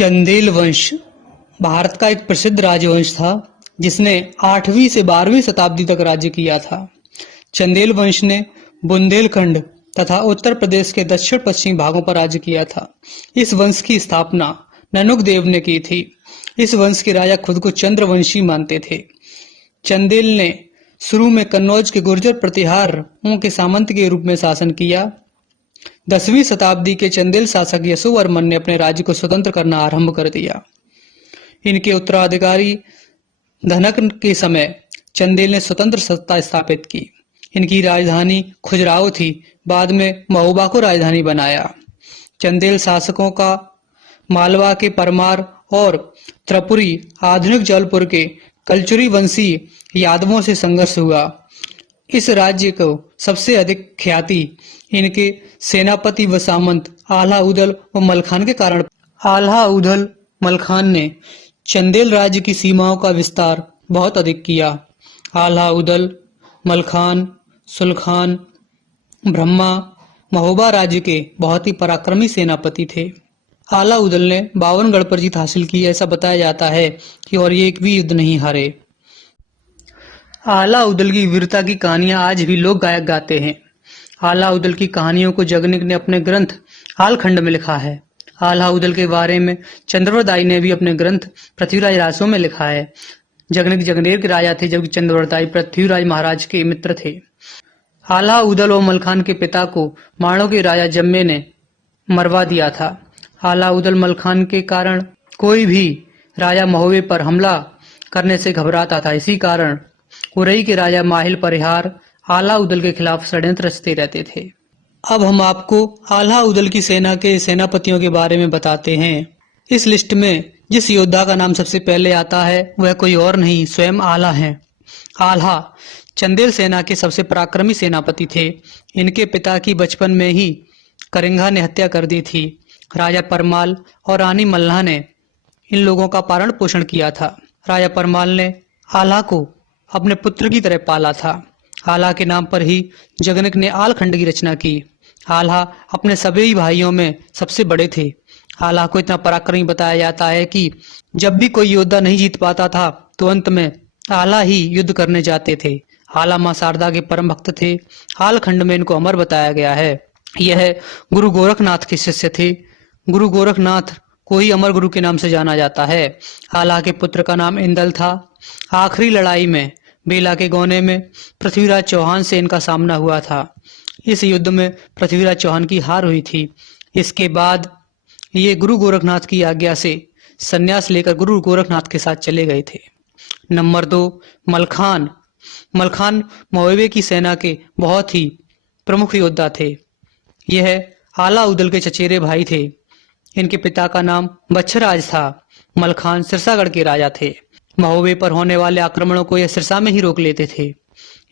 चंदेल वंश भारत का एक प्रसिद्ध राजवंश था जिसने 8वीं से 12वीं शताब्दी तक राज्य किया था। चंदेल वंश ने बुंदेलखंड तथा उत्तर प्रदेश के दक्षिण पश्चिमी भागों पर राज्य किया था। इस वंश की स्थापना ननुक देव ने की थी। इस वंश के राजा खुद को चंद्रवंशी मानते थे। चंदेल ने शुरू में कन्नौज के गुर्जर प्रतिहारों के सामंत के रूप में शासन किया। 10वीं शताब्दी के चंदेल शासक यशोवर्मन ने अपने राज्य को स्वतंत्र करना आरंभ कर दिया। इनके उत्तराधिकारी धनक के समय चंदेल ने स्वतंत्र सत्ता स्थापित की। इनकी राजधानी खुजराहो थी। बाद में महोबा को राजधानी बनाया। चंदेल शासकों का मालवा के परमार और त्रिपुरी आधुनिक जौलपुर के कलचुरी वंशी यादवों से संघर्ष हुआ। इस राज्य को सबसे अधिक ख्याति इनके सेनापति व सामंत आल्हा उदल व मलखान के कारण। आल्हा उदल मलखान ने चंदेल राज्य की सीमाओं का विस्तार बहुत अधिक किया। आल्हा उदल मलखान सुलखान ब्रह्मा महोबा राज्य के बहुत ही पराक्रमी सेनापति थे। आल्हा उदल ने 52 गढ़ पर जीत हासिल की। ऐसा बताया जाता है कि और ये एक भी युद्ध नहीं हारे। आल्हा उदल की वीरता की कहानियां आज भी लोग गायक गाते हैं। आल्हा उदल की कहानियों को जगनिक ने अपने ग्रंथ आलखंड में लिखा है। आल्हा उदल के बारे में चंद्रवरदाई ने भी अपने ग्रंथ पृथ्वीराज रासों में लिखा है। जगनिक जगनेर के राजा थे जबकि चंद्रवरदाई पृथ्वीराज महाराज के मित्र थे। आल्हा उदल और मलखान के पिता को माणों के राजा जम्मे ने मरवा दिया था। आल्हा उदल मलखान के कारण कोई भी राजा महोबे पर हमला करने से घबराता था। इसी कारण उरई के राजा माहिल परिहार आल्हा उदल के खिलाफ षड्यंत्र रचते रहते थे। अब हम आपको आल्हा उदल की सेना के सेनापतियों के बारे में बताते हैं। इस लिस्ट में जिस योद्धा का नाम सबसे पहले आता है वह कोई और नहीं स्वयं आल्हा हैं। आल्हा चंदेल सेना के सबसे पराक्रमी सेनापति थे। इनके पिता की बचपन में ही करिंगा ने हत्या कर दी थी। राजा परमाल और रानी मल्लाह ने इन लोगों का पालन पोषण किया था। राजा परमाल ने आल्हा को अपने पुत्र की तरह पाला था। आल्हा के नाम पर ही जगनिक ने आलखंड की रचना की। आल्हा अपने सभी भाइयों में सबसे बड़े थे। आल्हा को इतना पराक्रमी बताया जाता है कि जब भी कोई योद्धा नहीं जीत पाता था तो अंत में आल्हा ही युद्ध करने जाते थे। आल्हा मां शारदा के परम भक्त थे। आलखंड में इनको अमर बताया गया है। यह गुरु गोरखनाथ के शिष्य थे। गुरु गोरखनाथ को ही अमर गुरु के नाम से जाना जाता है। आल्हा के पुत्र का नाम इंदल था। आखिरी लड़ाई में बेला के गौने में पृथ्वीराज चौहान से इनका सामना हुआ था। इस युद्ध में पृथ्वीराज चौहान की हार हुई थी। इसके बाद ये गुरु गोरखनाथ की आज्ञा से संन्यास लेकर गुरु गोरखनाथ के साथ चले गए थे। नंबर 2 मलखान। मलखान महोबे की सेना के बहुत ही प्रमुख योद्धा थे। यह आल्हा उदल के चचेरे भाई थे। इनके पिता का नाम बच्छराज था। मलखान सिरसागढ़ के राजा थे। महोबे पर होने वाले आक्रमणों को यह सिरसा में ही रोक लेते थे।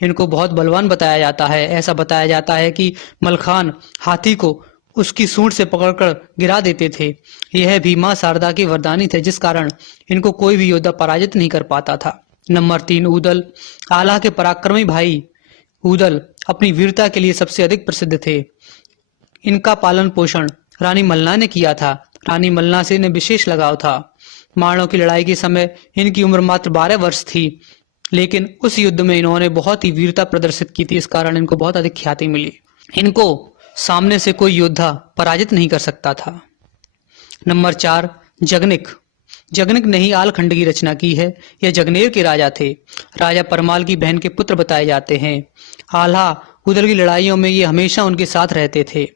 इनको बहुत बलवान बताया जाता है। ऐसा बताया जाता है कि मलखान हाथी को उसकी सूंड से पकड़कर गिरा देते थे। यह भी मां शारदा के वरदानी थे जिस कारण इनको कोई भी योद्धा पराजित नहीं कर पाता था। नंबर 3 उदल। आल्हा के पराक्रमी भाई उदल अपनी वीरता के लिए सबसे अधिक प्रसिद्ध थे। इनका पालन पोषण रानी मल्लाह ने किया था। रानी मल्लाह से इन्हें विशेष लगाव था। माणों की लड़ाई के समय इनकी उम्र मात्र 12 वर्ष थी, लेकिन उस युद्ध में इन्होंने बहुत ही वीरता प्रदर्शित की थी। इस कारण इनको बहुत अधिक ख्याति मिली। इनको सामने से कोई योद्धा पराजित नहीं कर सकता था। नंबर 4 जगनिक। जगनिक ने ही आलखंड की रचना की है। यह जगनेर के राजा थे। राजा परमाल की बहन के पुत्र बताए जाते हैं। आल्हा उदल की लड़ाइयों में ये हमेशा उनके साथ रहते थे।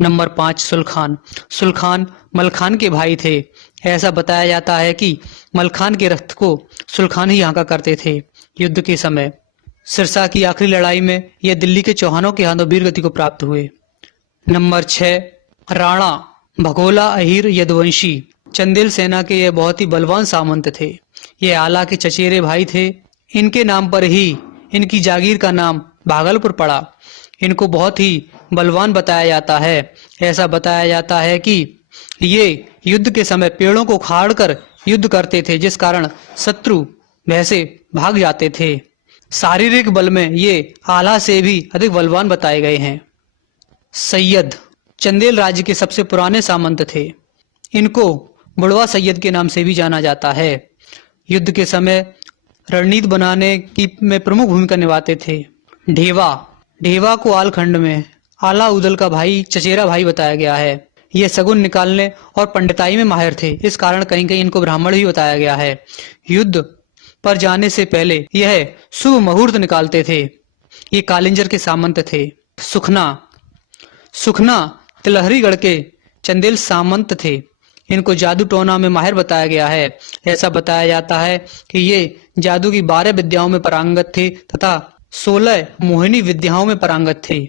नंबर 5 सुलखान। सुलखान मलखान के भाई थे। ऐसा बताया जाता है कि मलखान के रथ को सुलखान ही हाँका करते थे। युद्ध के समय सिरसा की आखिरी लड़ाई में यह दिल्ली के चौहानों के हाथों वीरगति को प्राप्त हुए। नंबर 6 राणा भगोला अहीर यदुवंशी। चंदेल सेना के यह बहुत ही बलवान सामंत थे। ये आल्हा के चचेरे भाई थे। इनके नाम पर ही इनकी जागीर का नाम भागलपुर पड़ा। इनको बहुत ही बलवान बताया जाता है। ऐसा बताया जाता है कि ये युद्ध के समय पेड़ों को उखाड़कर युद्ध करते थे जिस कारण शत्रु वैसे भाग जाते थे। शारीरिक बल में ये आल्हा से भी अधिक बलवान बताए गए हैं। सैयद चंदेल राज्य के सबसे पुराने सामंत थे। इनको बुढ़वा सैयद के नाम से भी जाना जाता है। युद्ध के समय रणनीति बनाने की में प्रमुख भूमिका निभाते थे। ढेवा ढेवा को आलखंड में आला उदल का भाई चचेरा भाई बताया गया है। ये शगुन निकालने और पंडिताई में माहिर थे, इस कारण कहीं कहीं इनको ब्राह्मण भी बताया गया है। युद्ध पर जाने से पहले यह शुभ मुहूर्त निकालते थे। ये कालिंजर के सामंत थे। सुखना सुखना तिलहरीगढ़ के चंदेल सामंत थे। इनको जादू टोना में माहिर बताया गया है। ऐसा बताया जाता है कि ये जादू की 12 विद्याओं में पारंगत थे तथा 16 मोहिनी विद्याओं में पारंगत थे।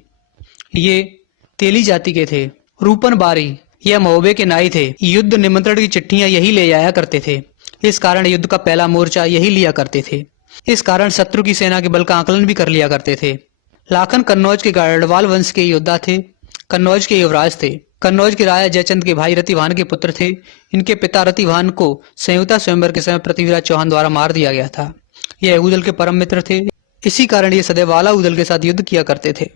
ये तेली जाति के थे। रूपन बारी यह महोबे के नाई थे। युद्ध निमंत्रण की चिट्ठियां यही ले जाया करते थे। इस कारण युद्ध का पहला मोर्चा यही लिया करते थे। इस कारण शत्रु की सेना के बल का आकलन भी कर लिया करते थे। लाखन कन्नौज के गढ़वाल वंश के योद्धा थे। कन्नौज के युवराज थे। कन्नौज के राजा जयचंद के भाई रतिभान के पुत्र थे। इनके पिता रतिभान को संयुक्ता स्वयंवर के समय पृथ्वीराज चौहान द्वारा मार दिया गया था। यह उदल के परम मित्र थे। इसी कारण ये सदैव आला उदल के साथ युद्ध किया करते थे।